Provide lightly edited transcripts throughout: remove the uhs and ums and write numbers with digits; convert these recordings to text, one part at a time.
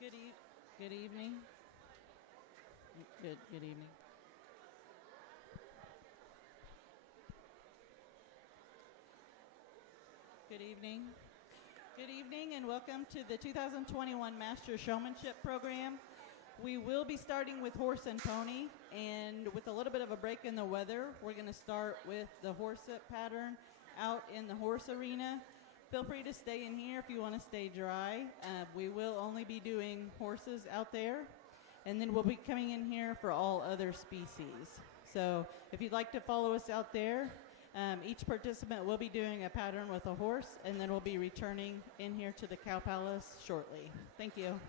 Good good evening. Good evening. Good evening. Good evening and welcome to the 2021 Master Showmanship program. We will be starting with horse and pony, and with a little bit of a break in the weather, we're going to start with the horse sit pattern out in the horse arena. Feel free to stay in here if you want to stay dry. We will only be doing horses out there, and then we'll be coming in here for all other species. So if you'd like to follow us out there, each participant will be doing a pattern with a horse, and then we'll be returning in here to the Cow Palace shortly. Thank you.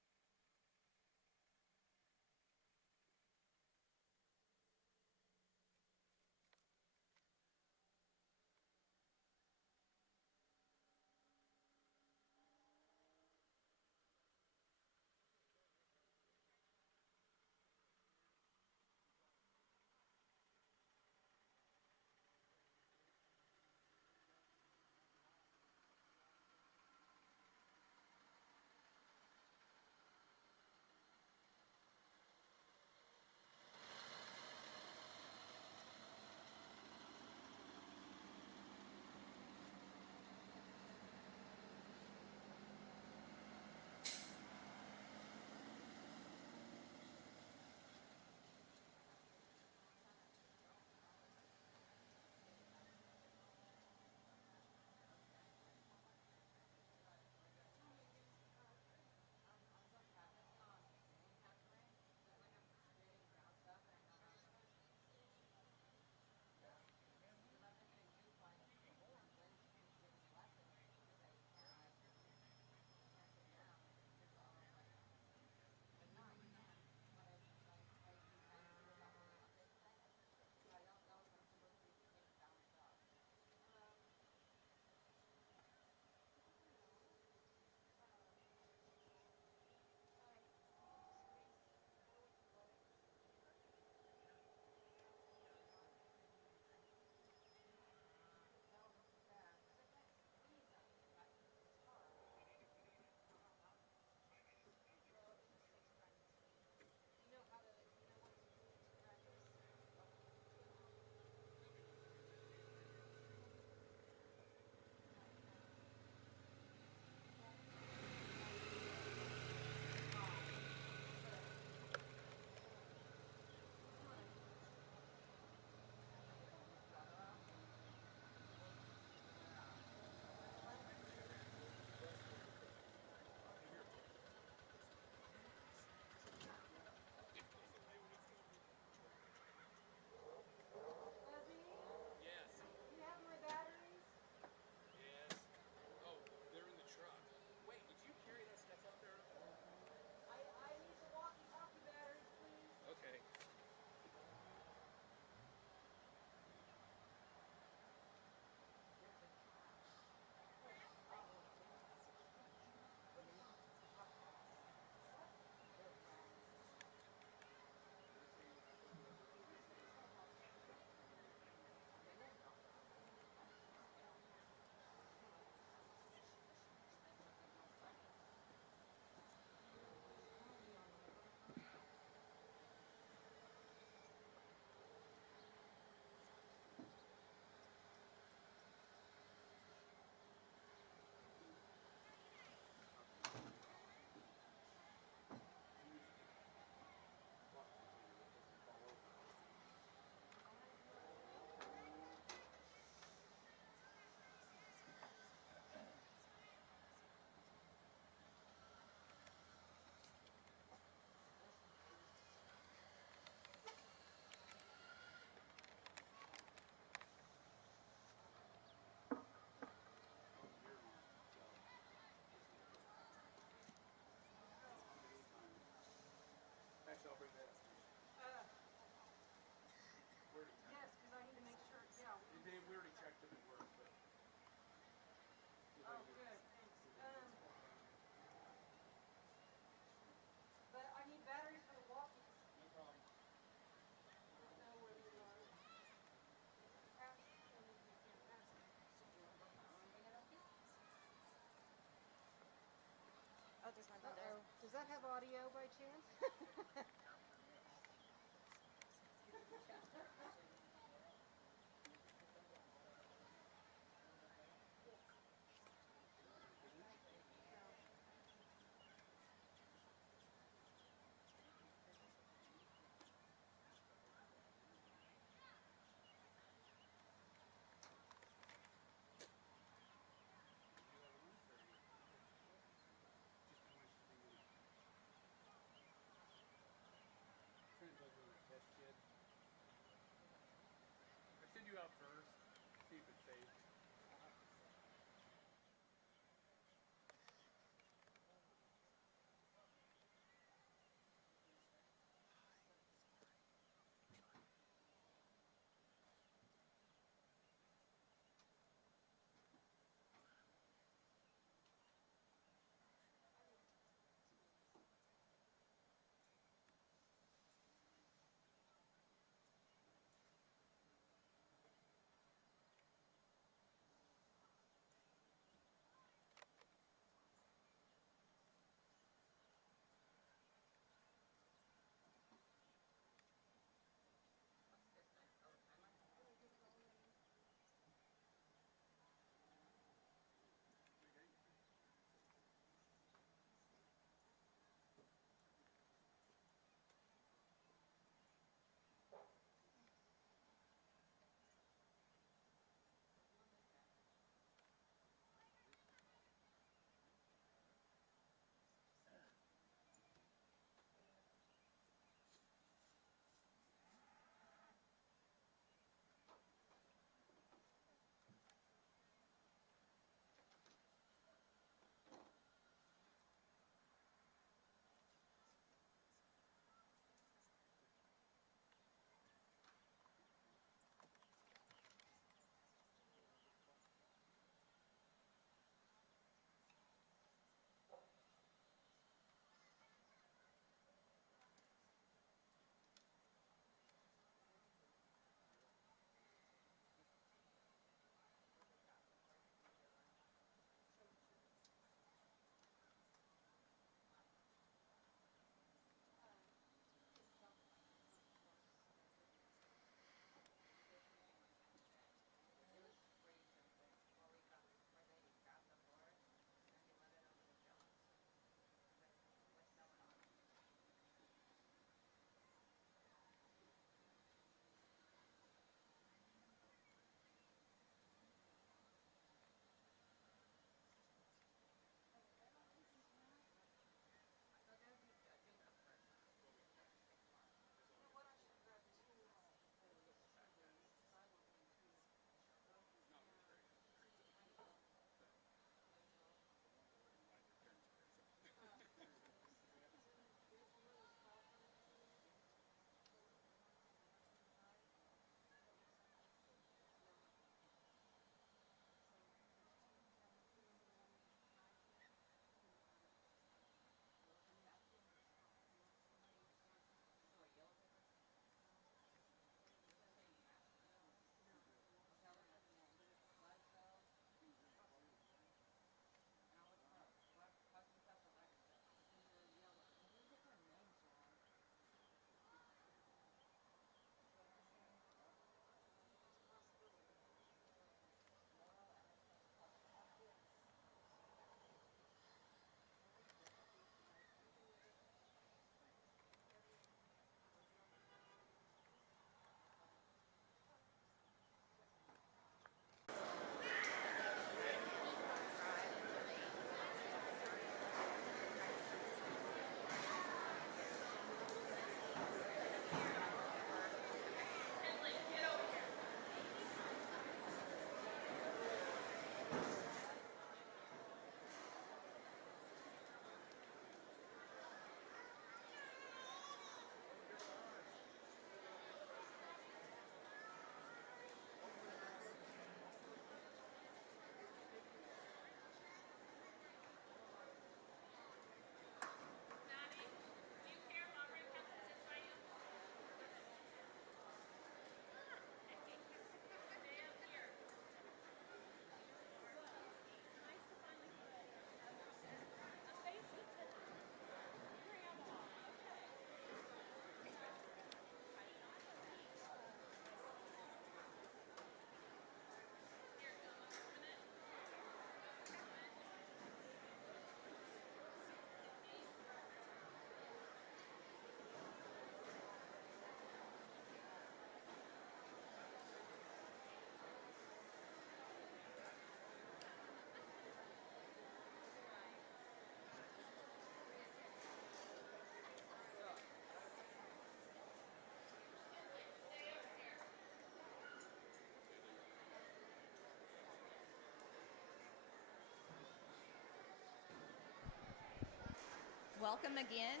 Welcome again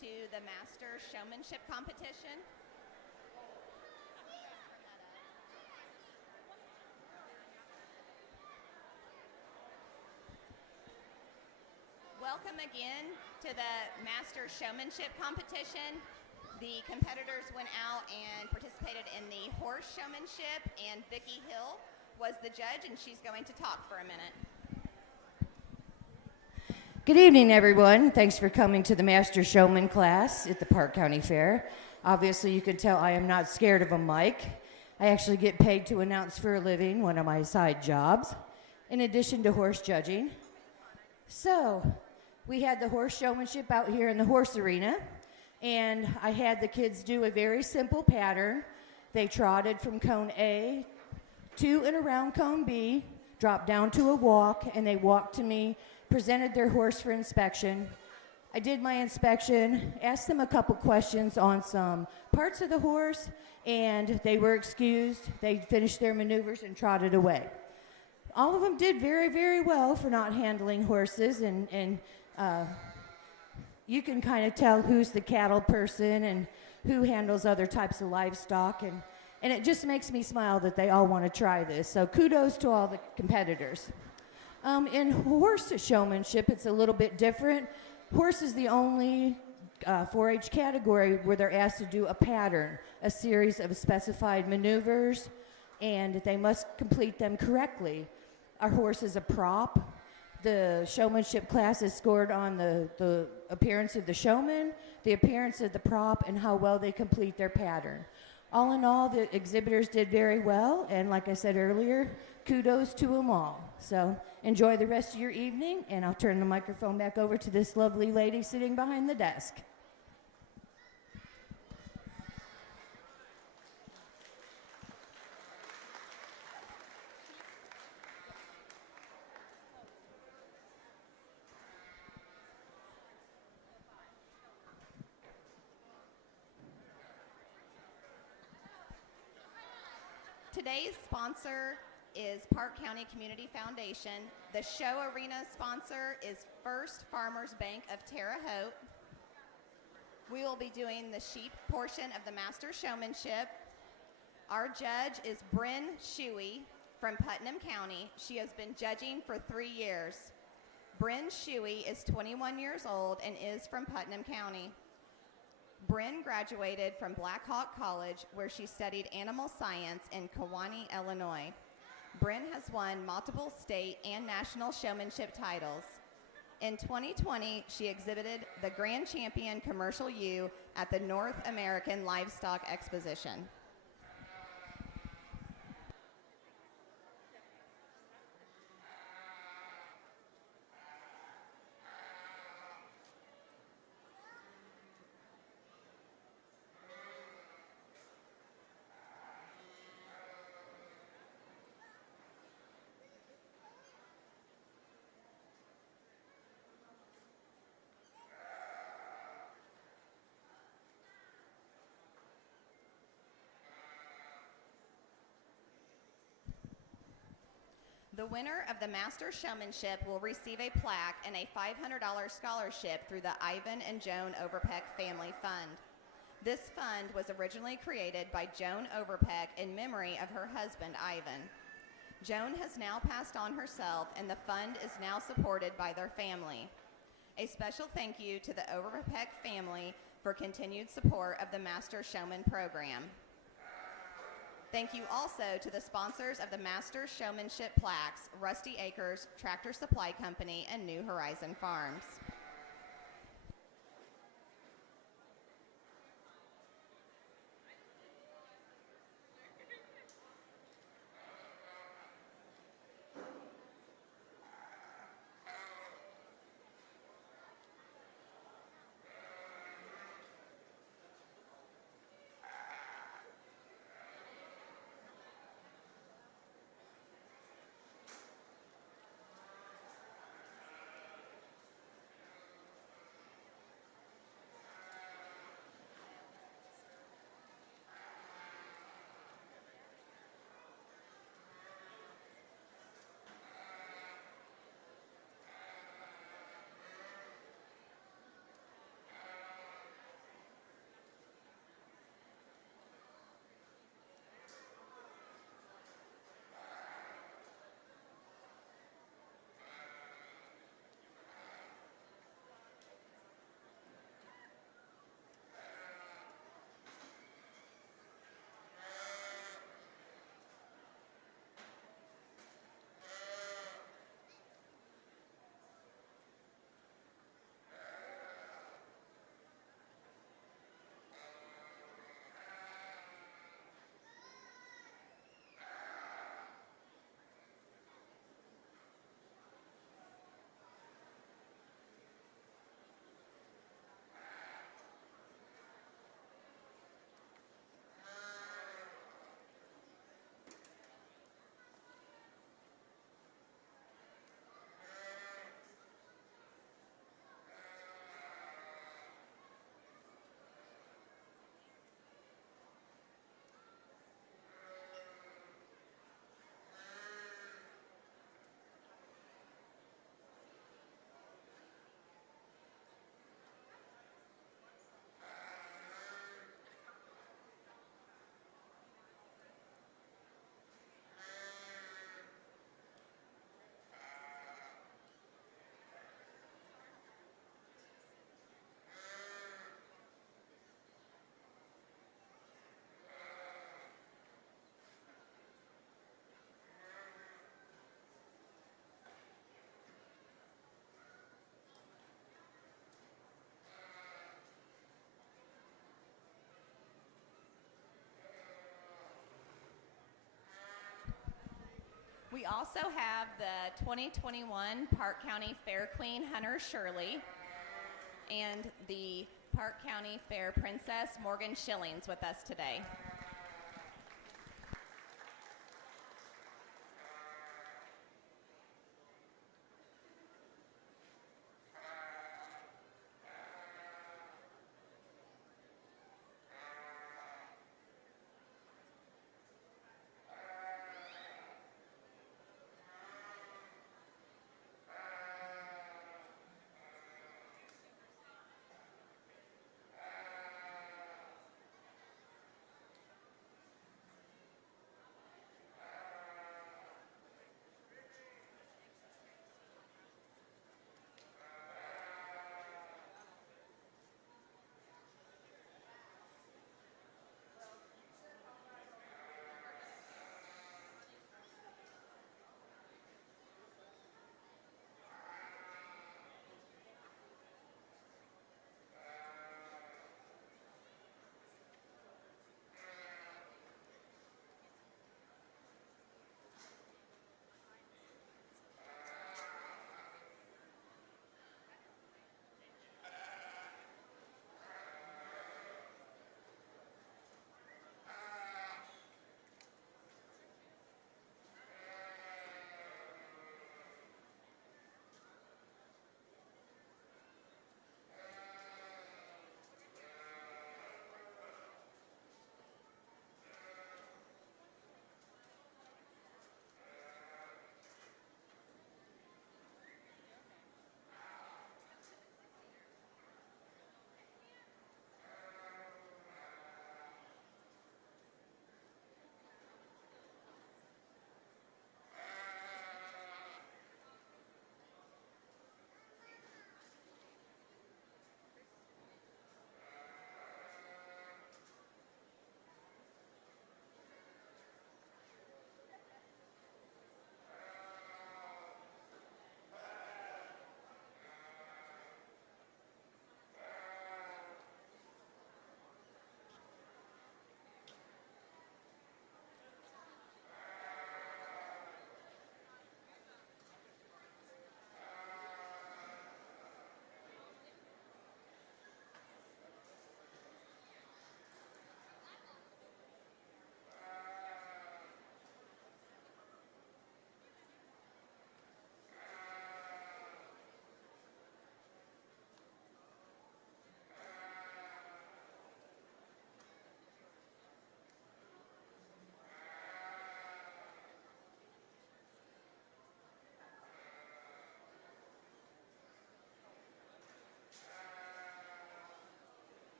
to the Master Showmanship Competition. Welcome again to the Master Showmanship Competition. The competitors went out and participated in the horse showmanship, and Vicki Hill was the judge, and she's going to talk for a minute. Good evening, everyone. Thanks for coming to the Master Showman class at the Parke County Fair. Obviously, you can tell I am not scared of a mic. I actually get paid to announce for a living, one of my side jobs, in addition to horse judging. So, we had the horse showmanship out here in the horse arena, and I had the kids do a very simple pattern. They trotted from cone A to and around cone B, dropped down to a walk, and they walked to me, presented their horse for inspection. I did my inspection, asked them a couple questions on some parts of the horse, and they were excused. They finished their maneuvers and trotted away. All of them did very, very well for not handling horses, and you can kind of tell who's the cattle person and who handles other types of livestock, and it just makes me smile that they all want to try this. So kudos to all the competitors. In horse showmanship, it's a little bit different. Horse is the only 4-H category where they're asked to do a pattern, a series of specified maneuvers, and they must complete them correctly. Our horse is a prop. The showmanship class is scored on the appearance of the showman, the appearance of the prop, and how well they complete their pattern. All in all, the exhibitors did very well, and like I said earlier, kudos to them all. So enjoy the rest of your evening, and I'll turn the microphone back over to this lovely lady sitting behind the desk. Today's sponsor is Parke County Community Foundation. The show arena sponsor is First Farmers Bank of Terre Haute. We will be doing the sheep portion of the Master Showmanship. Our judge is Bryn Shuey from Putnam County. She has been judging for 3 years. Bryn Shuey is 21 years old and is from Putnam County. Bryn graduated from Black Hawk College, where she studied animal science in Kewanee, Illinois. Bryn has won multiple state and national showmanship titles. In 2020, she exhibited the Grand Champion Commercial ewe at the North American Livestock Exposition. The winner of the Master Showmanship will receive a plaque and a $500 scholarship through the Ivan and Joan Overpeck Family Fund. This fund was originally created by Joan Overpeck in memory of her husband, Ivan. Joan has now passed on herself, and the fund is now supported by their family. A special thank you to the Overpeck family for continued support of the Master Showman program. Thank you also to the sponsors of the Master Showmanship plaques, Rusty Acres Tractor Supply Company and New Horizon Farms. We also have the 2021 Parke County Fair Queen Hunter Shirley and the Parke County Fair Princess Morgan Schillings with us today.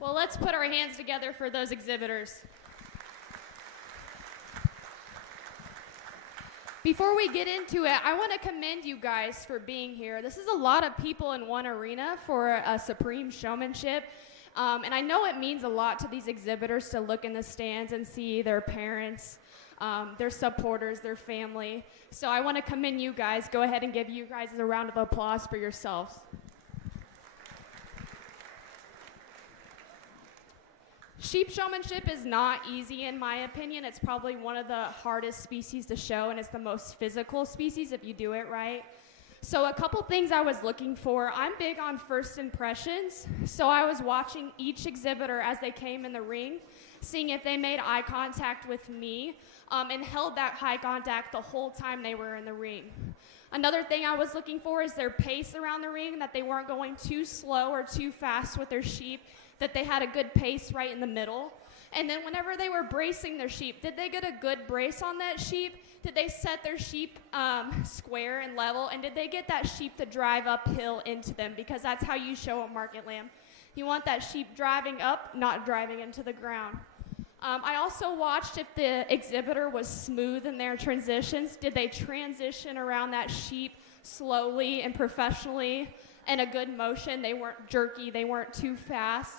Well, let's put our hands together for those exhibitors. Before we get into it, I want to commend you guys for being here. This is a lot of people in one arena for a supreme showmanship. And I know it means a lot to these exhibitors to look in the stands and see their parents, their supporters, their family. So I want to commend you guys. Go ahead and give you guys a round of applause for yourselves. Sheep showmanship is not easy in my opinion. It's probably one of the hardest species to show, and it's the most physical species if you do it right. So a couple things I was looking for. I'm big on first impressions, so I was watching each exhibitor as they came in the ring, seeing if they made eye contact with me, and held that eye contact the whole time they were in the ring. Another thing I was looking for is their pace around the ring, that they weren't going too slow or too fast with their sheep, that they had a good pace right in the middle. And then whenever they were bracing their sheep, did they get a good brace on that sheep? Did they set their sheep square and level? And did they get that sheep to drive uphill into them? Because that's how you show a market lamb. You want that sheep driving up, not driving into the ground. I also watched if the exhibitor was smooth in their transitions. Did they transition around that sheep slowly and professionally in a good motion? They weren't jerky, they weren't too fast.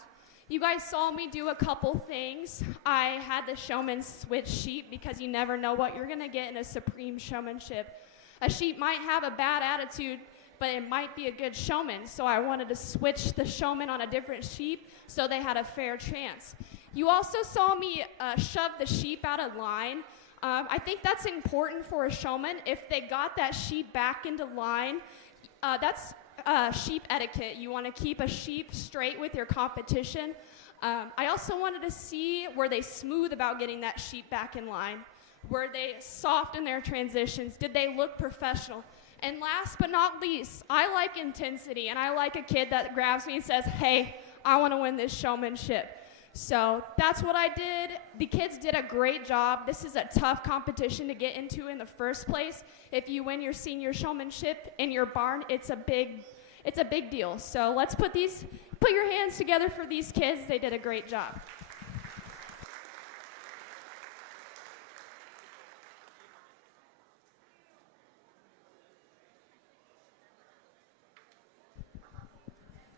You guys saw me do a couple things. I had the showman switch sheep because you never know what you're gonna get in a supreme showmanship. A sheep might have a bad attitude, but it might be a good showman. So I wanted to switch the showman on a different sheep so they had a fair chance. You also saw me shove the sheep out of line. I think that's important for a showman. If they got that sheep back into line, that's sheep etiquette. You want to keep a sheep straight with your competition. I also wanted to see, were they smooth about getting that sheep back in line? Were they soft in their transitions? Did they look professional? And last but not least, I like intensity, and I like a kid that grabs me and says, hey, I want to win this showmanship. So that's what I did. The kids did a great job. This is a tough competition to get into in the first place. If you win your senior showmanship in your barn, it's a big deal. So let's put your hands together for these kids. They did a great job.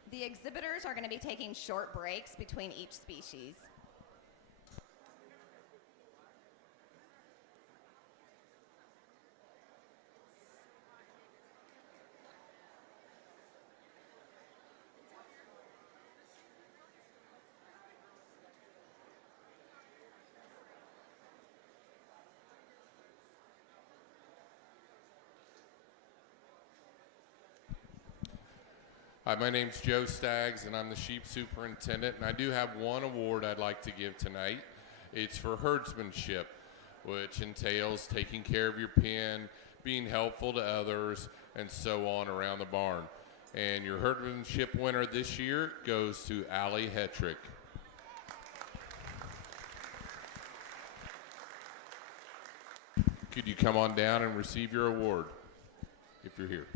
The exhibitors are going to be taking short breaks between each species. Hi, my name's Joe Staggs, and I'm the sheep superintendent, and I do have one award I'd like to give tonight. It's for herdsmanship, which entails taking care of your pen, being helpful to others, and so on around the barn. And your herdsmanship winner this year goes to Allie Hetrick. Could you come on down and receive your award if you're here?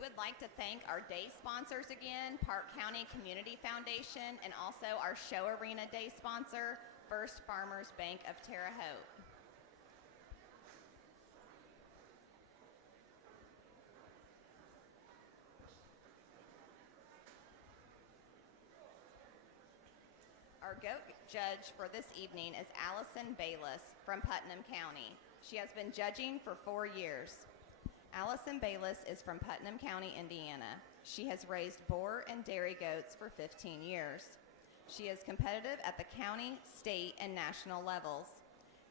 We would like to thank our day sponsors again, Parke County Community Foundation, and also our Show Arena Day sponsor, First Farmers Bank of Terre Haute. Our goat judge for this evening is Allison Bayless from Putnam County. She has been judging for 4 years. Allison Bayless is from Putnam County, Indiana. She has raised boar and dairy goats for 15 years. She is competitive at the county, state, and national levels.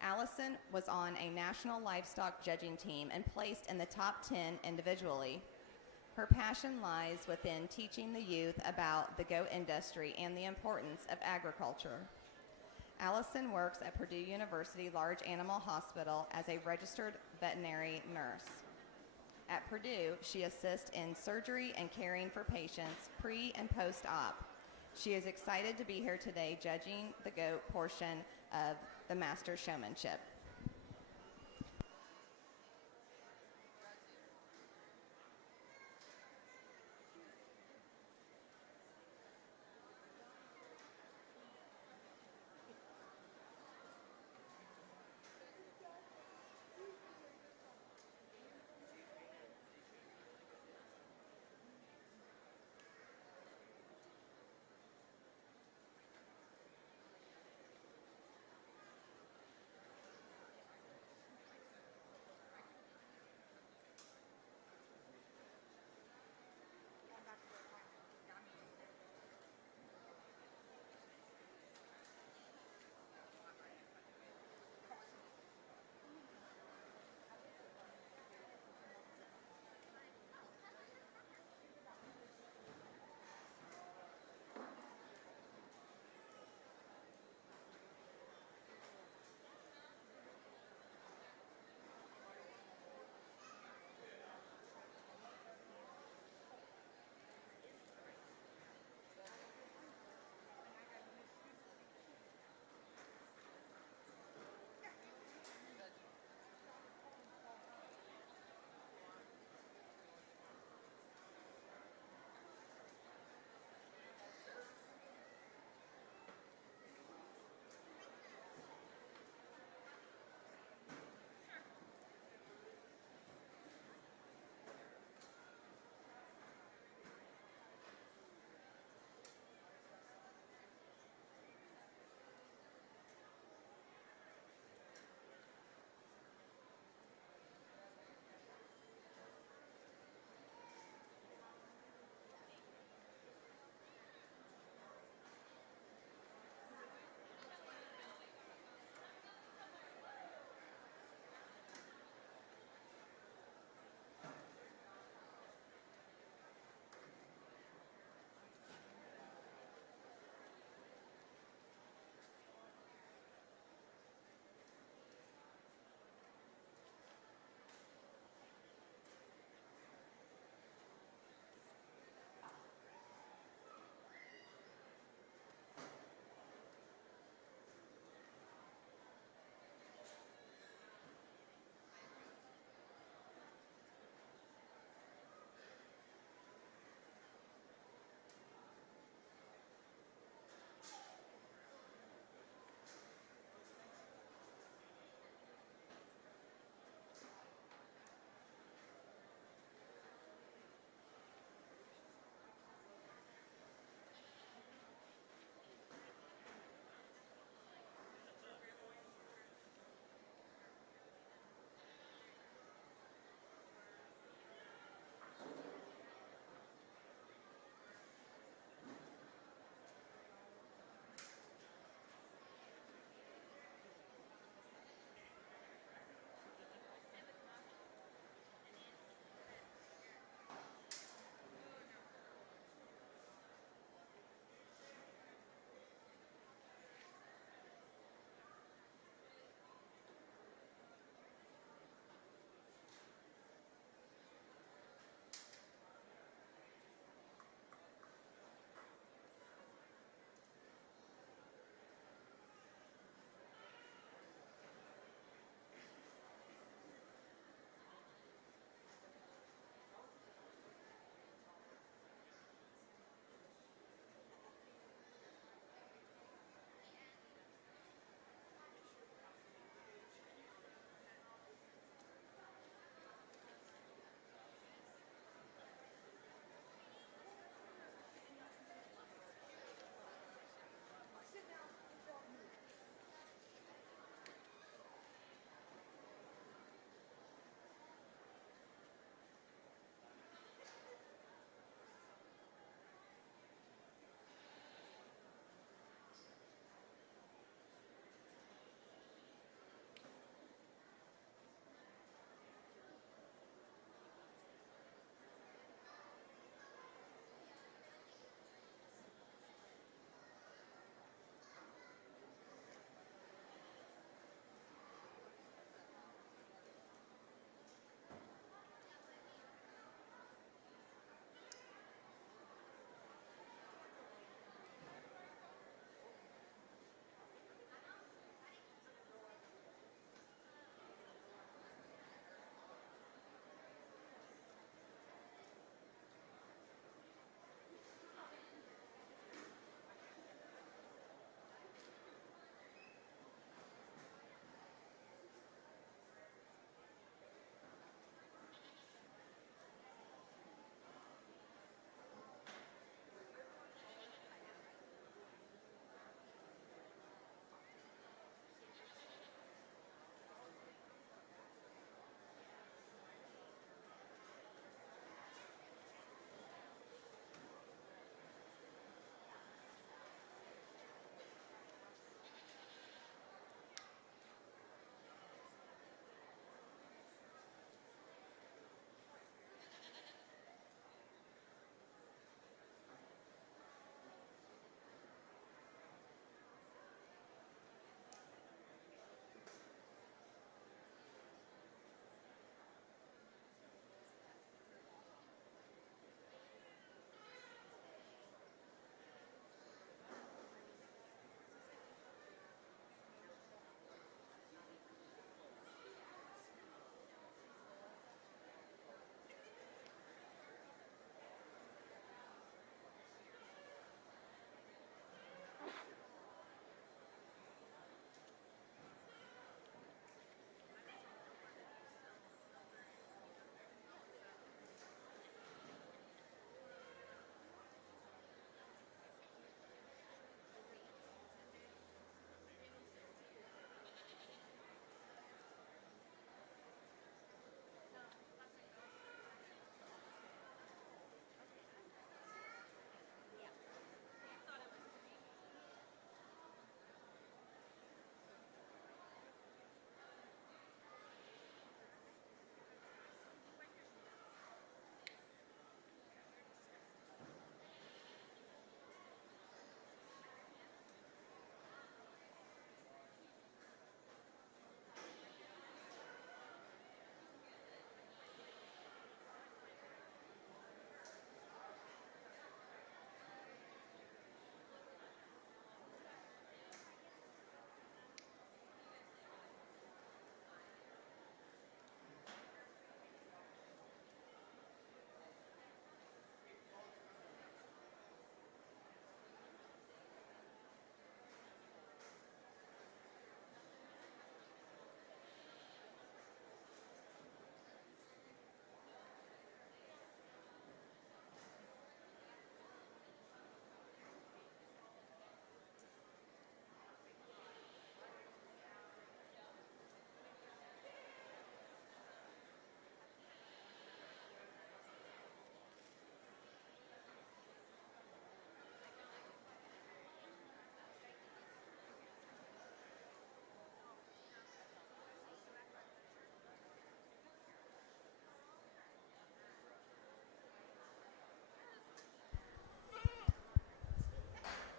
Allison was on a national livestock judging team and placed in the top 10 individually. Her passion lies within teaching the youth about the goat industry and the importance of agriculture. Allison works at Purdue University Large Animal Hospital as a registered veterinary nurse. At Purdue, she assists in surgery and caring for patients pre and post-op. She is excited to be here today judging the goat portion of the Master Showmanship.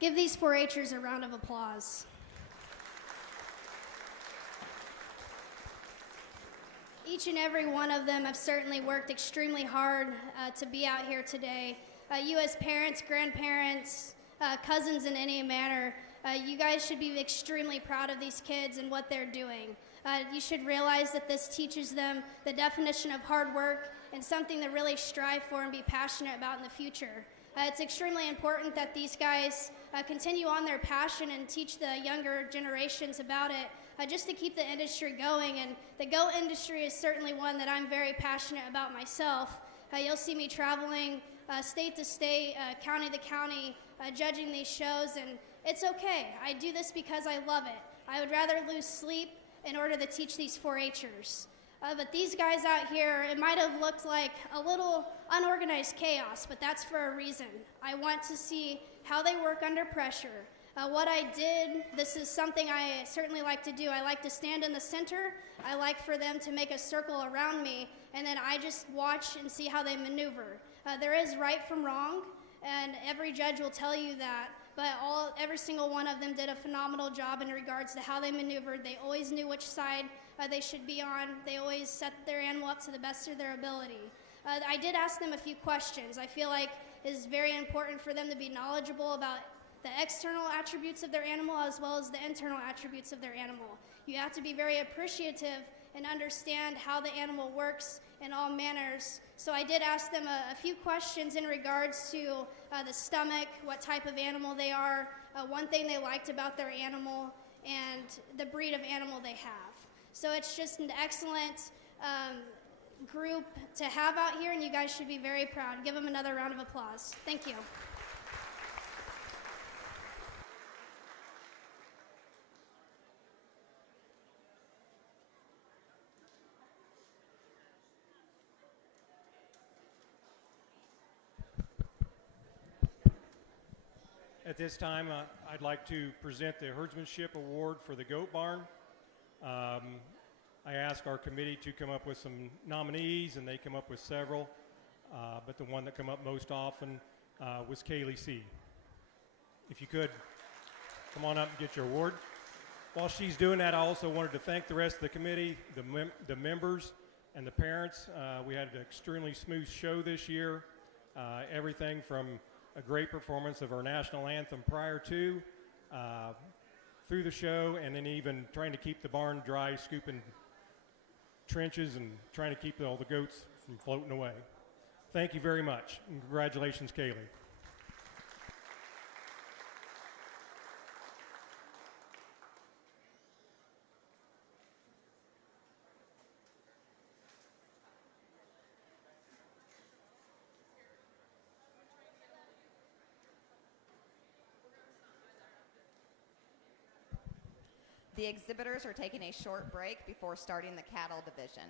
Give these 4-Hers a round of applause. Each and every one of them have certainly worked extremely hard to be out here today. You as parents, grandparents, cousins in any manner, you guys should be extremely proud of these kids and what they're doing. You should realize that this teaches them the definition of hard work and something to really strive for and be passionate about in the future. It's extremely important that these guys continue on their passion and teach the younger generations about it, just to keep the industry going. And the goat industry is certainly one that I'm very passionate about myself. You'll see me traveling state to state, county to county, judging these shows, and it's okay. I do this because I love it. I would rather lose sleep in order to teach these 4-Hers. But these guys out here, it might have looked like a little unorganized chaos, but that's for a reason. I want to see how they work under pressure. What I did, this is something I certainly like to do. I like to stand in the center. I like for them to make a circle around me, and then I just watch and see how they maneuver. There is right from wrong, and every judge will tell you that, but every single one of them did a phenomenal job in regards to how they maneuvered. They always knew which side they should be on. They always set their animal up to the best of their ability. I did ask them a few questions. I feel like it is very important for them to be knowledgeable about the external attributes of their animal as well as the internal attributes of their animal. You have to be very appreciative and understand how the animal works in all manners. So I did ask them a few questions in regards to the stomach, what type of animal they are, one thing they liked about their animal, and the breed of animal they have. So it's just an excellent group to have out here, and you guys should be very proud. Give them another round of applause. Thank you. At this time, I'd like to present the Herdsmanship Award for the Goat Barn. I asked our committee to come up with some nominees, and they come up with several, but the one that come up most often was Kaylee C. If you could, come on up and get your award. While she's doing that, I also wanted to thank the rest of the committee, the members, and the parents. We had an extremely smooth show this year. Everything from a great performance of our national anthem prior to, through the show, and then even trying to keep the barn dry, scooping trenches and trying to keep all the goats from floating away. Thank you very much, and congratulations, Kaylee. The exhibitors are taking a short break before starting the cattle division.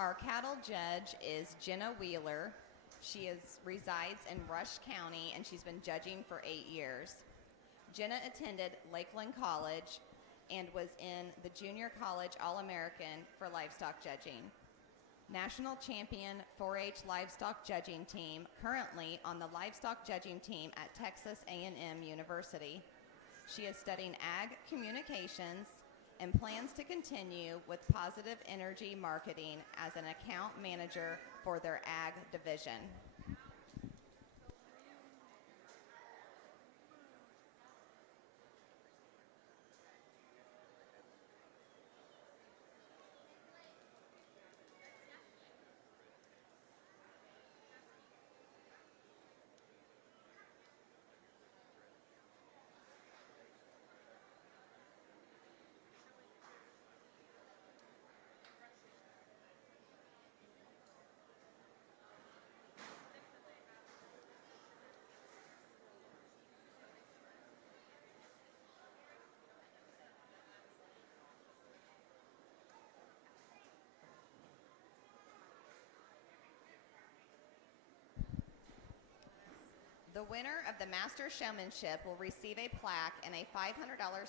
Our cattle judge is Jenna Wheeler. Resides in Rush County, and she's been judging for 8 years. Jenna attended Lakeland College and was in the Junior College All-American for livestock judging. National champion 4-H livestock judging team, currently on the livestock judging team at Texas A&M University. She is studying ag communications and plans to continue with Positive Energy Marketing as an account manager for their ag division. The winner of the Master Showmanship will receive a plaque and a $500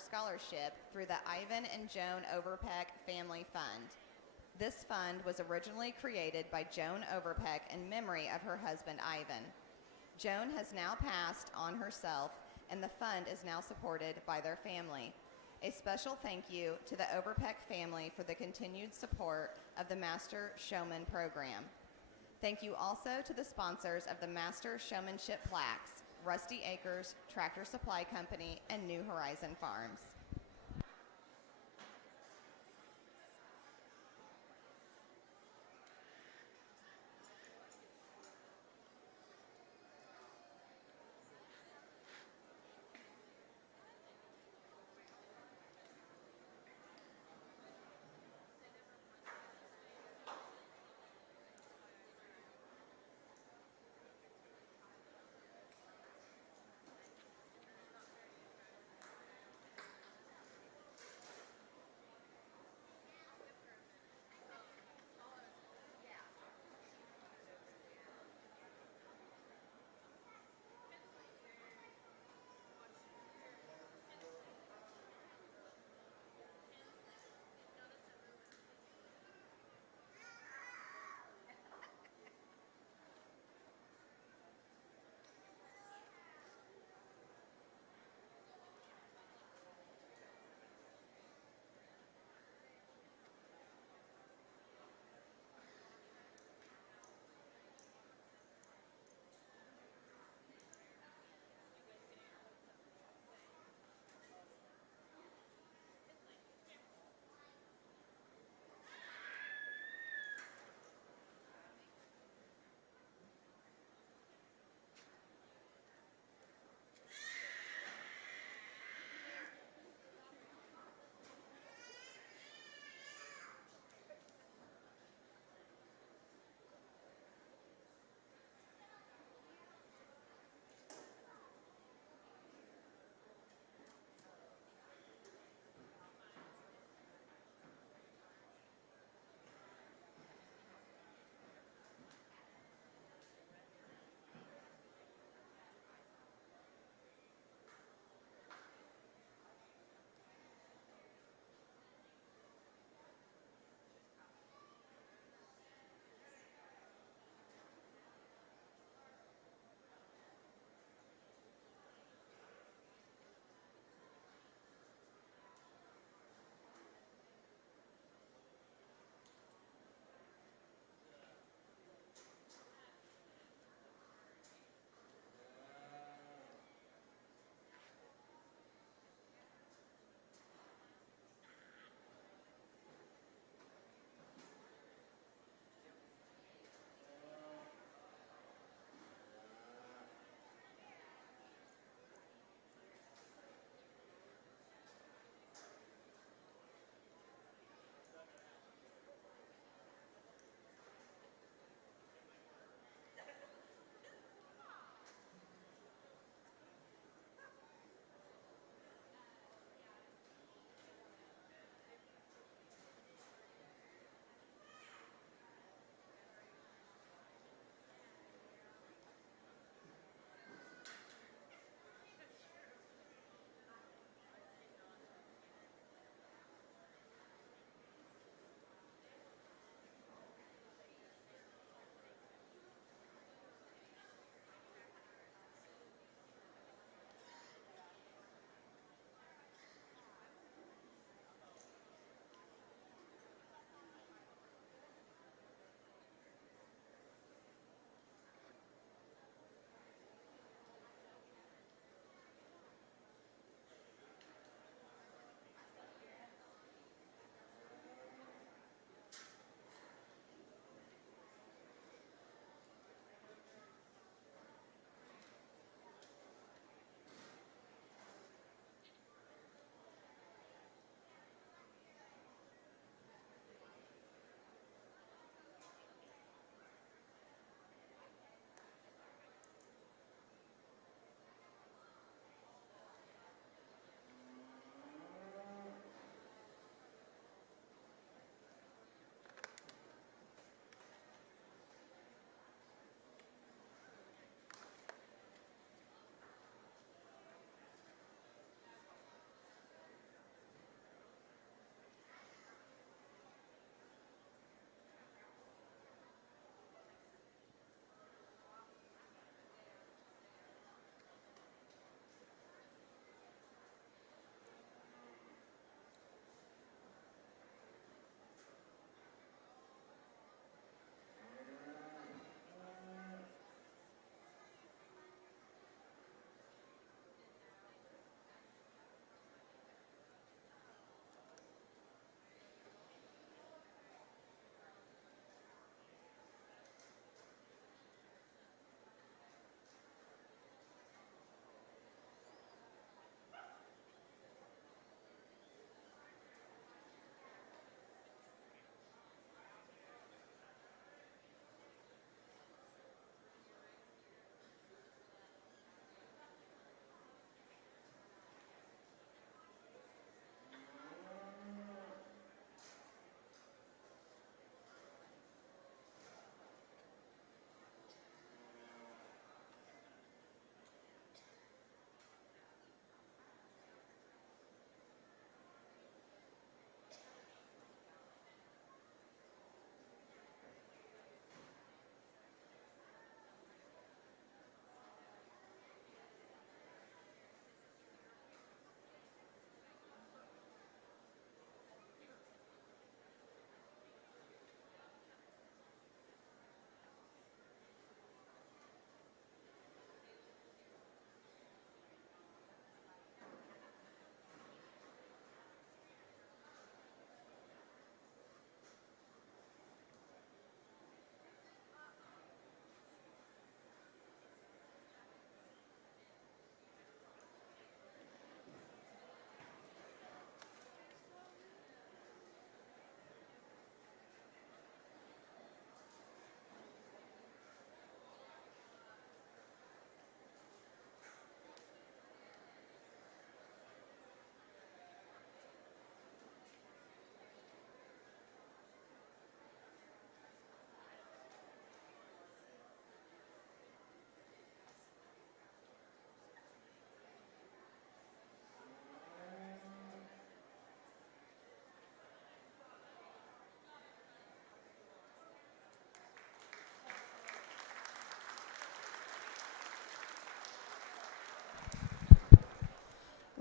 scholarship through the Ivan and Joan Overpeck Family Fund. This fund was originally created by Joan Overpeck in memory of her husband, Ivan. Joan has now passed on herself, and the fund is now supported by their family. A special thank you to the Overpeck family for the continued support of the Master Showman program. Thank you also to the sponsors of the Master Showmanship plaques, Rusty Acres, Tractor Supply Company, and New Horizon Farms.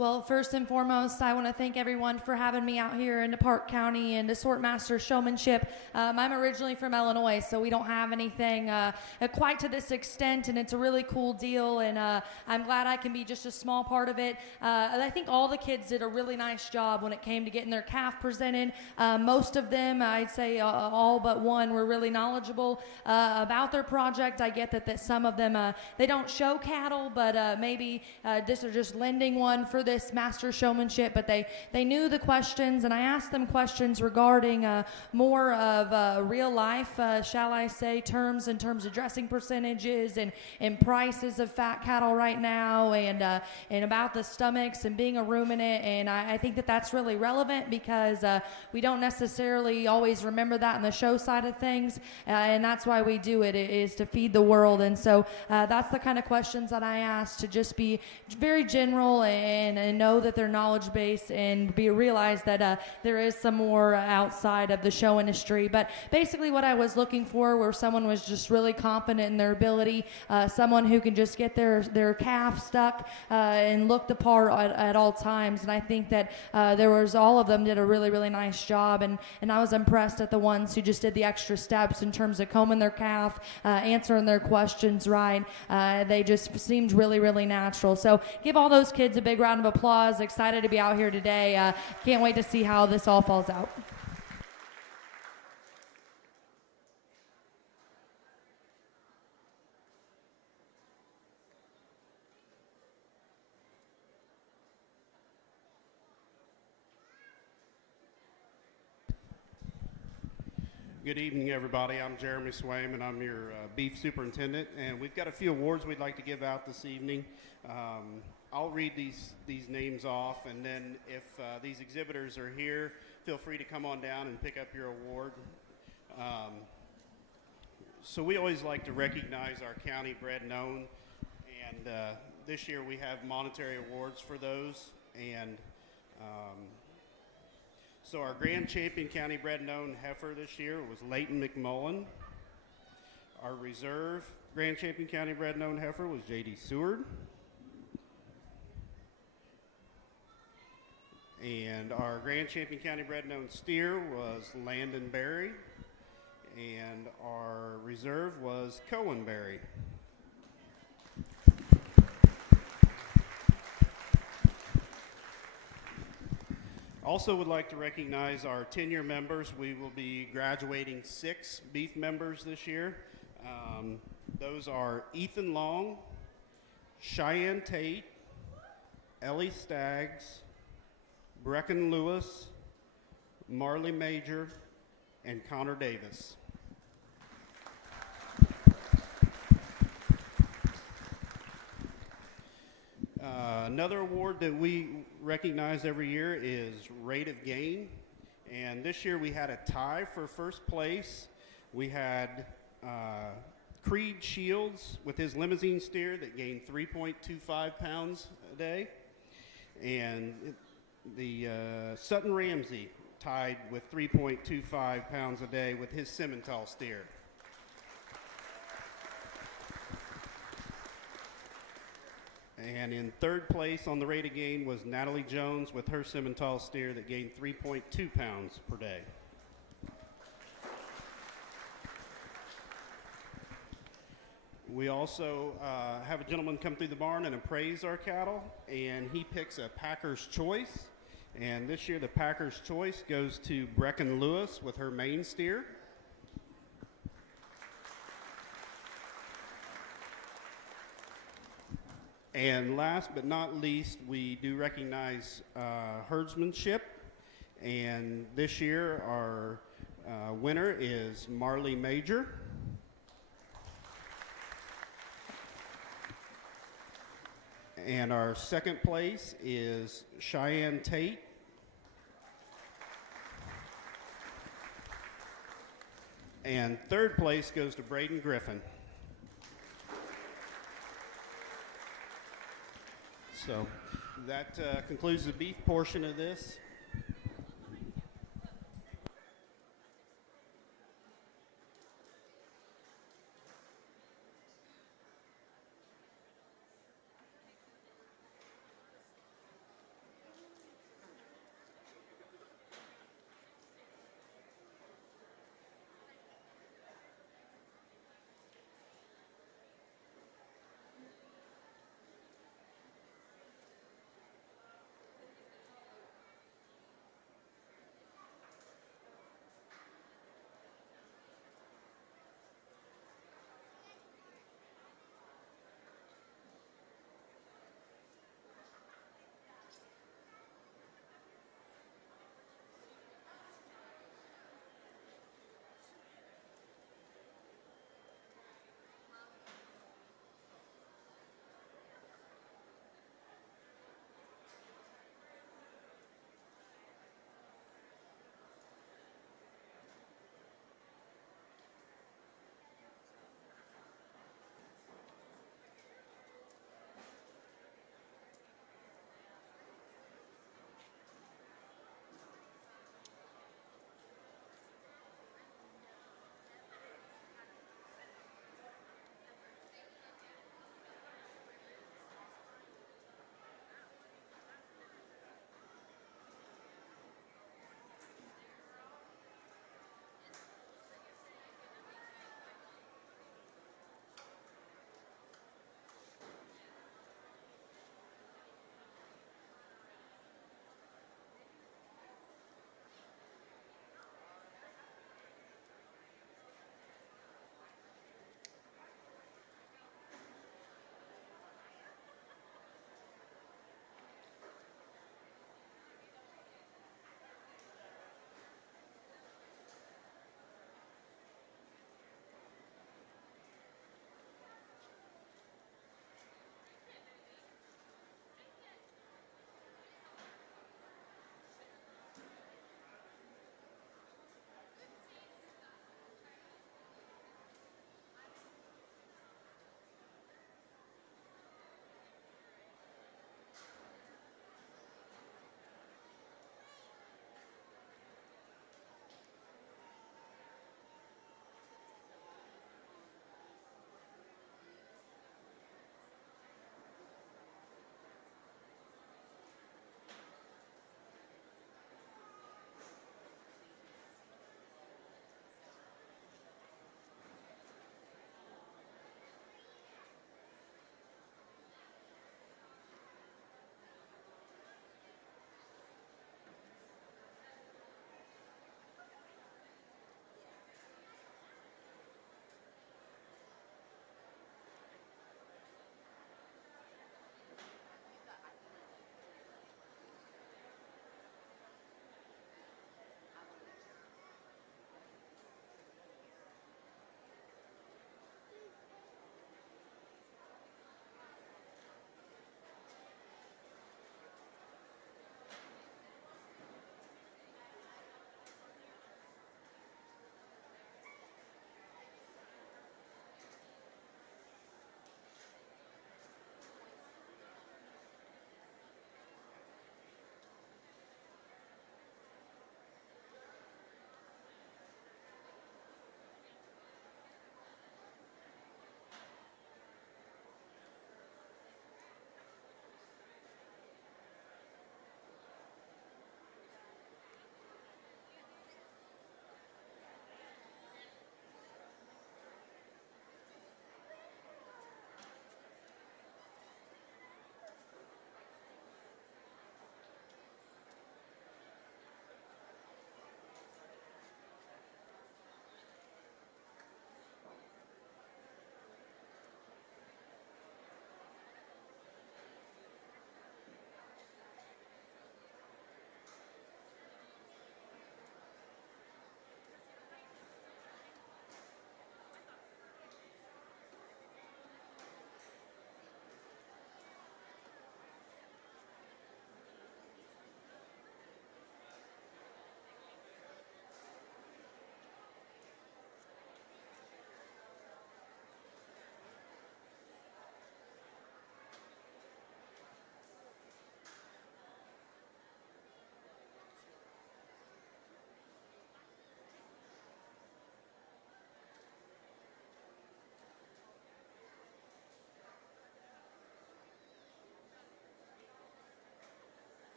Well, first and foremost, I want to thank everyone for having me out here in Parke County and to Sort Master Showmanship. I'm originally from Illinois, so we don't have anything quite to this extent, and it's a really cool deal, and I'm glad I can be just a small part of it. And I think all the kids did a really nice job when it came to getting their calf presented. Most of them, I'd say all but one, were really knowledgeable about their project. I get that some of them, they don't show cattle, but maybe this are just lending one for this master showmanship, but they knew the questions, and I asked them questions regarding more of real life, shall I say, terms in terms of dressing percentages and prices of fat cattle right now, and about the stomachs and being a ruminant, and I think that that's really relevant because we don't necessarily always remember that in the show side of things, and that's why we do it, is to feed the world, and so that's the kind of questions that I asked, to just be very general and know that they're knowledge based and realize that there is some more outside of the show industry. But basically what I was looking for were someone was just really confident in their ability, someone who can just get their calf stuck and look the part at all times. And I think that all of them did a really, really nice job, and I was impressed at the ones who just did the extra steps in terms of combing their calf, answering their questions right. They just seemed really, really natural. So give all those kids a big round of applause. Excited to be out here today. Can't wait to see how this all falls out. Good evening, everybody. I'm Jeremy Swaim, and I'm your beef superintendent. And we've got a few awards we'd like to give out this evening. I'll read these names off, and then if these exhibitors are here, feel free to come on down and pick up your award. So we always like to recognize our county bred known, and this year we have monetary awards for those. And so our grand champion county bred known heifer this year was Leighton McMullen. Our reserve grand champion county bred known heifer was J.D. Seward. And our grand champion county bred known steer was Landon Berry. And our reserve was Cohen Berry. Also would like to recognize our 10-year members. We will be graduating 6 beef members this year. Those are Ethan Long, Cheyenne Tate, Ellie Staggs, Brecken Lewis, Marley Major, and Connor Davis. Another award that we recognize every year is Rate of Gain. And this year we had a tie for first place. We had Creed Shields with his limousine steer that gained 3.25 pounds a day. And the Sutton Ramsey tied with 3.25 pounds a day with his Simmental steer. And in third place on the rate of gain was Natalie Jones with her Simmental steer that gained 3.2 pounds per day. We also have a gentleman come through the barn and appraise our cattle, and he picks a Packer's Choice. And this year the Packer's Choice goes to Brecken Lewis with her main steer. And last but not least, we do recognize herdsmanship. And this year our winner is Marley Major. And our second place is Cheyenne Tate. And third place goes to Braden Griffin. So that concludes the beef portion of this.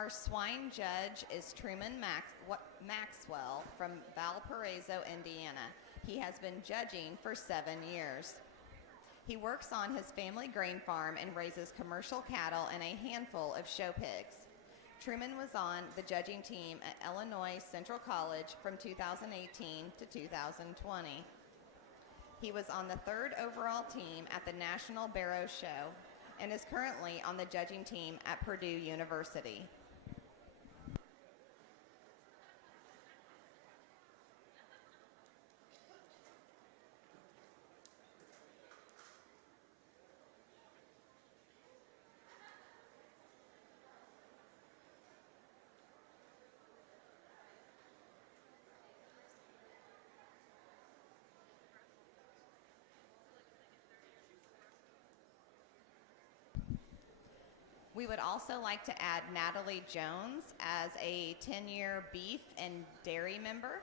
Our swine judge is Truman Maxwell from Valparaiso, Indiana. He has been judging for 7 years. He works on his family grain farm and raises commercial cattle and a handful of show pigs. Truman was on the judging team at Illinois Central College from 2018 to 2020. He was on the 3rd overall team at the National Barrow Show and is currently on the judging team at Purdue University. We would also like to add Natalie Jones as a 10-year beef and dairy member.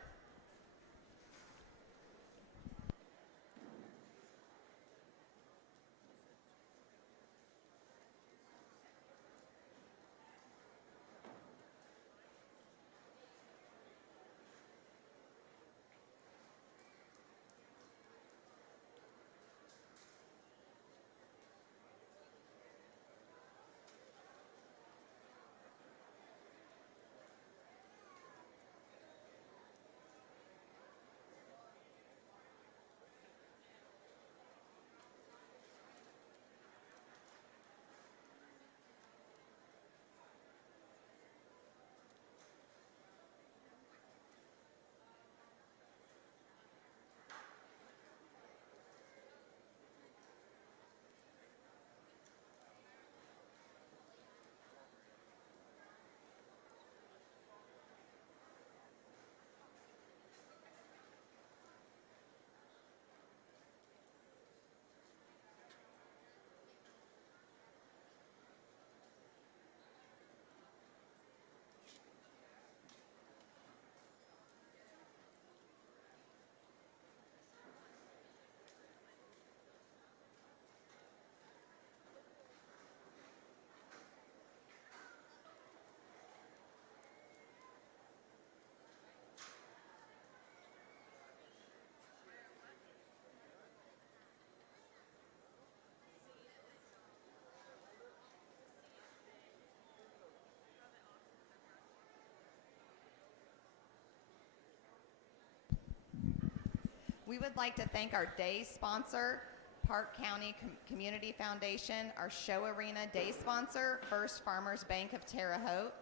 We would like to thank our day sponsor, Parke County Community Foundation, our show arena day sponsor, First Farmers Bank of Terre Haute.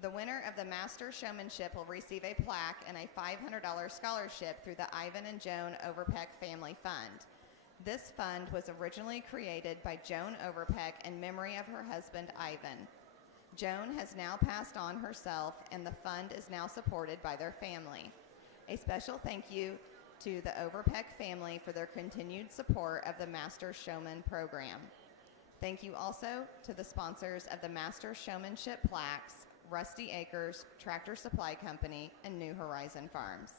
The winner of the Master Showmanship will receive a plaque and a $500 scholarship through the Ivan and Joan Overpeck Family Fund. This fund was originally created by Joan Overpeck in memory of her husband, Ivan. Joan has now passed on herself, and the fund is now supported by their family. A special thank you to the Overpeck family for their continued support of the Master Showman program. Thank you also to the sponsors of the Master Showmanship plaques, Rusty Acres, Tractor Supply Company, and New Horizon Farms.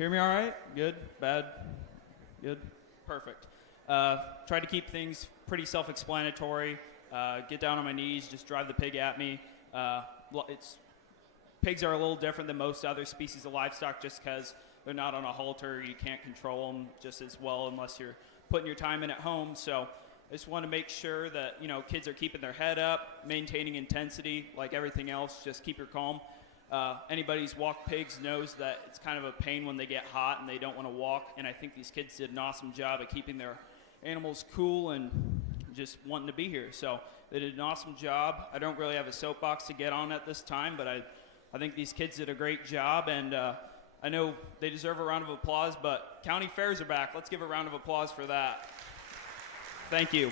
Hear me all right? Good? Bad? Good? Perfect. Try to keep things pretty self-explanatory. Get down on my knees, just drive the pig at me. Pigs are a little different than most other species of livestock just because they're not on a halter. You can't control them just as well unless you're putting your time in at home. So I just want to make sure that, kids are keeping their head up, maintaining intensity, like everything else. Just keep your calm. Anybody who's walked pigs knows that it's kind of a pain when they get hot and they don't want to walk. And I think these kids did an awesome job of keeping their animals cool and just wanting to be here. So they did an awesome job. I don't really have a soapbox to get on at this time, but I think these kids did a great job, and I know they deserve a round of applause, but county fairs are back. Let's give a round of applause for that. Thank you.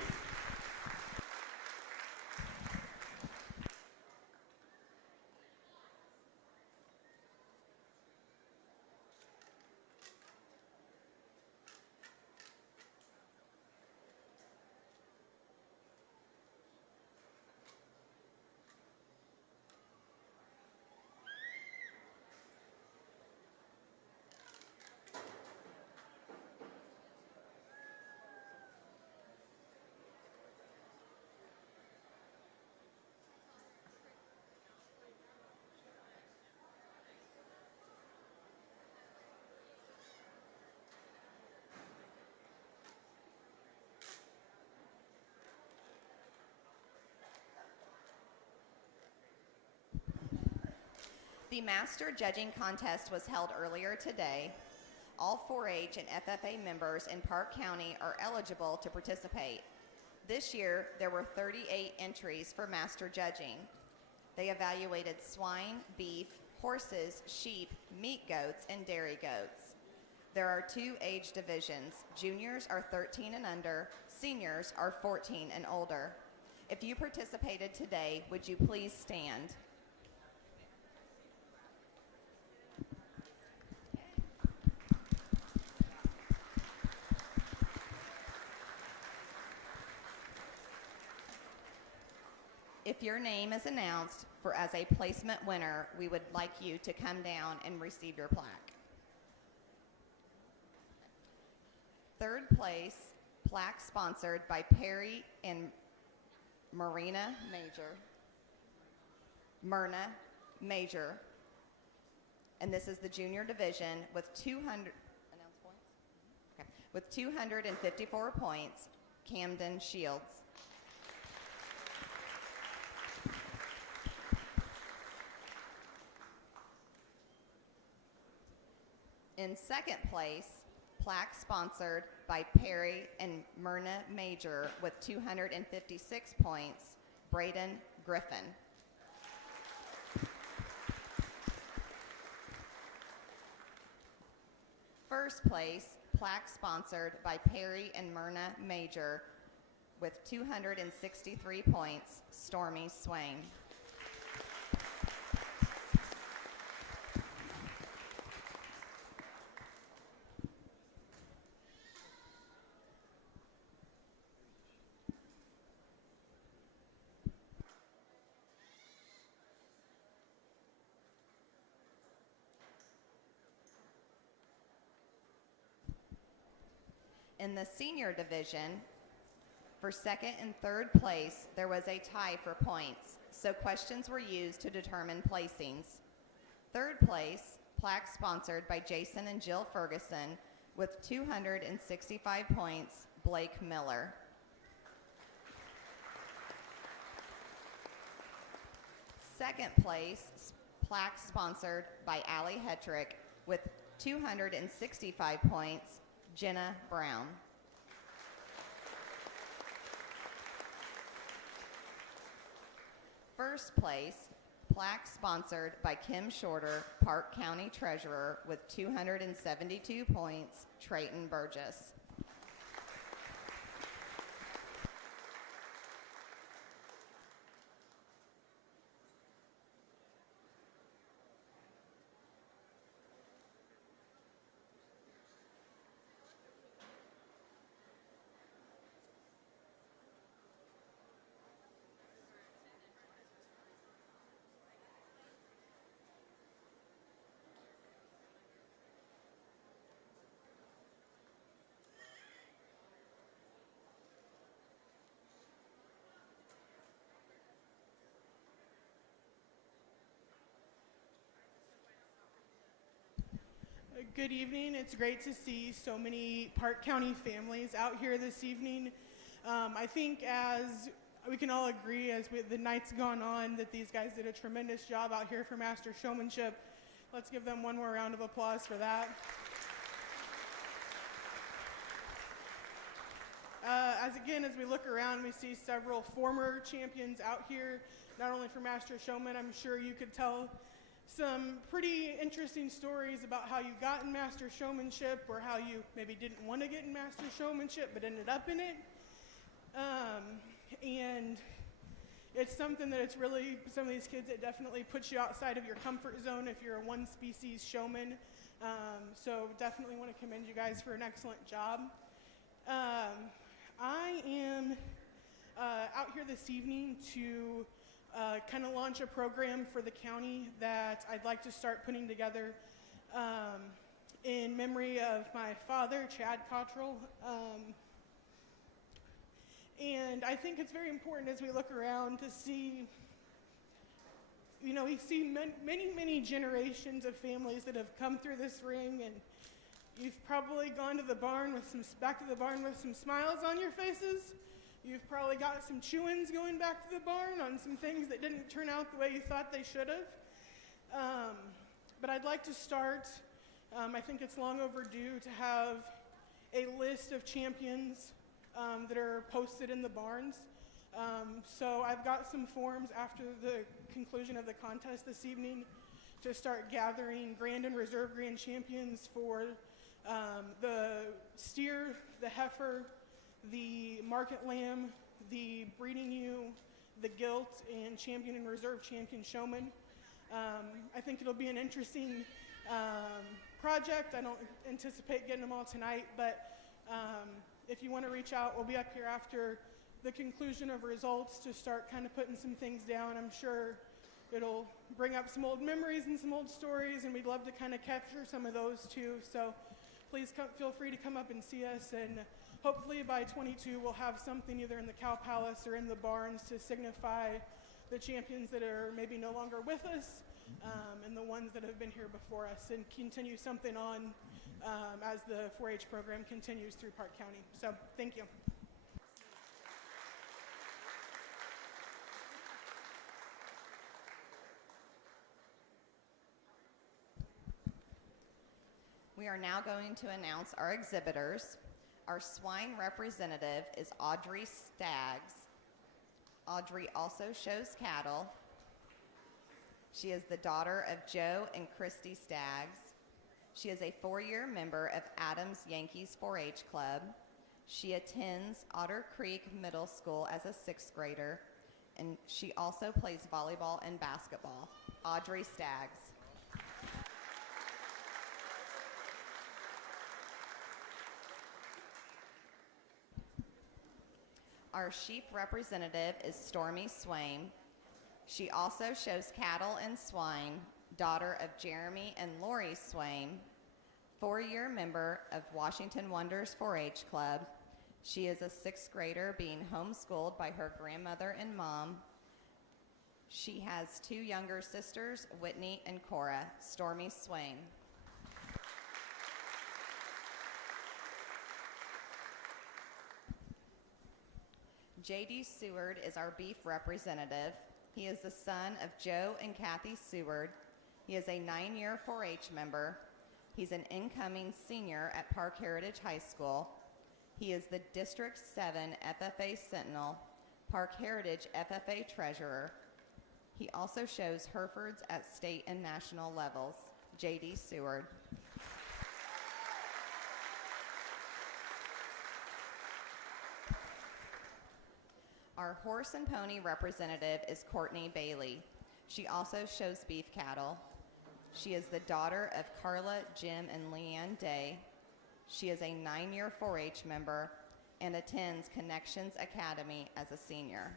The Master Judging Contest was held earlier today. All 4-H and FFA members in Parke County are eligible to participate. This year, there were 38 entries for Master Judging. They evaluated swine, beef, horses, sheep, meat goats, and dairy goats. There are 2 age divisions. Juniors are 13 and under, seniors are 14 and older. If you participated today, would you please stand? If your name is announced as a placement winner, we would like you to come down and receive your plaque. Third place, plaque sponsored by Perry and Myrna Major. And this is the junior division with 254 points, Camden Shields. In second place, plaque sponsored by Perry and Myrna Major with 256 points, Braden Griffin. First place, plaque sponsored by Perry and Myrna Major with 263 points, Stormy Swain. In the senior division, for second and third place, there was a tie for points, so questions were used to determine placings. Third place, plaque sponsored by Jason and Jill Ferguson with 265 points, Blake Miller. Second place, plaque sponsored by Allie Hetrick with 265 points, Jenna Brown. First place, plaque sponsored by Kim Shorter, Parke County Treasurer with 272 points, Trayton Burgess. Good evening. It's great to see so many Parke County families out here this evening. I think as we can all agree, as the night's gone on, that these guys did a tremendous job out here for Master Showmanship. Let's give them one more round of applause for that. As we look around, we see several former champions out here, not only for Master Showman. I'm sure you could tell some pretty interesting stories about how you got in Master Showmanship, or how you maybe didn't want to get in Master Showmanship but ended up in it. And it's something that it's really, some of these kids, it definitely puts you outside of your comfort zone if you're a one species showman. So definitely want to commend you guys for an excellent job. I am out here this evening to kind of launch a program for the county that I'd like to start putting together in memory of my father, Chad Cottrell. And I think it's very important as we look around to see, you know, we see many generations of families that have come through this ring, and you've probably gone to the barn back to the barn with some smiles on your faces. You've probably got some chewings going back to the barn on some things that didn't turn out the way you thought they should have. But I'd like to start, I think it's long overdue to have a list of champions that are posted in the barns. So I've got some forms after the conclusion of the contest this evening to start gathering grand and reserve grand champions for the steer, the heifer, the market lamb, the breeding ewe, the gilt, and champion and reserve champion showman. I think it'll be an interesting project. I don't anticipate getting them all tonight, but if you want to reach out, we'll be up here after the conclusion of results to start kind of putting some things down. I'm sure it'll bring up some old memories and some old stories, and we'd love to kind of capture some of those too. So please feel free to come up and see us, and hopefully by 22 we'll have something either in the Cow Palace or in the barns to signify the champions that are maybe no longer with us, and the ones that have been here before us, and continue something on as the 4-H program continues through Parke County. So thank you. We are now going to announce our exhibitors. Our swine representative is Audrey Staggs. Audrey also shows cattle. She is the daughter of Joe and Christy Staggs. She is a 4-year member of Adams Yankees 4-H Club. She attends Otter Creek Middle School as a 6th grader, and she also plays volleyball and basketball. Audrey Staggs. Our sheep representative is Stormy Swain. She also shows cattle and swine, daughter of Jeremy and Lori Swain, 4-year member of Washington Wonders 4-H Club. She is a 6th grader being homeschooled by her grandmother and mom. She has 2 younger sisters, Whitney and Cora. Stormy Swain. J.D. Seward is our beef representative. He is the son of Joe and Kathy Seward. He is a 9-year 4-H member. He's an incoming senior at Parke Heritage High School. He is the District 7 FFA Sentinel, Parke Heritage FFA Treasurer. He also shows Herefords at state and national levels. J.D. Seward. Our horse and pony representative is Courtney Bailey. She also shows beef cattle. She is the daughter of Carla, Jim, and Leanne Day. She is a 9-year 4-H member and attends Connections Academy as a senior.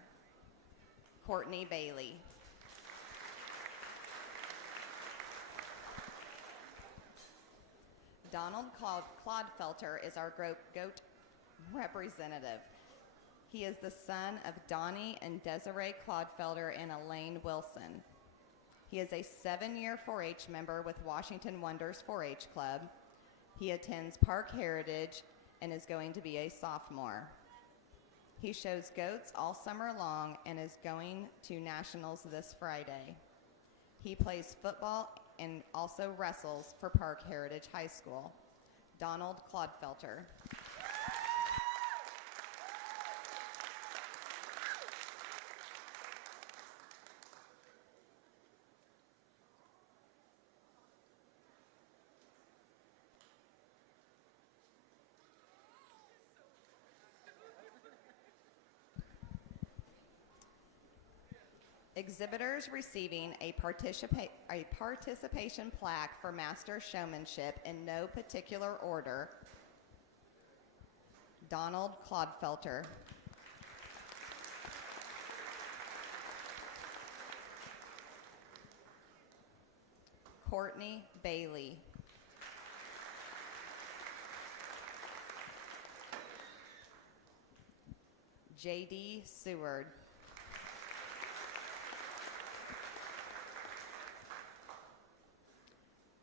Courtney Bailey. Donald Clodfelter is our goat representative. He is the son of Donnie and Desiree Clodfelter and Elaine Wilson. He is a 7-year 4-H member with Washington Wonders 4-H Club. He attends Parke Heritage and is going to be a sophomore. He shows goats all summer long and is going to nationals this Friday. He plays football and also wrestles for Parke Heritage High School. Donald Clodfelter. Exhibitors receiving a participation plaque for Master Showmanship in no particular order. Donald Clodfelter. Courtney Bailey. J.D. Seward.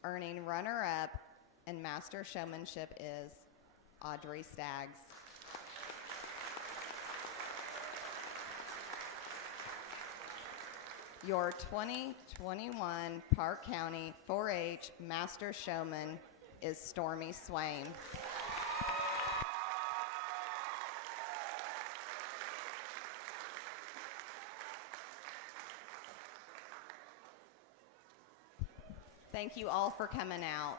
Earning runner-up in Master Showmanship is Audrey Staggs. Your 2021 Parke County 4-H Master Showman is Stormy Swain. Thank you all for coming out.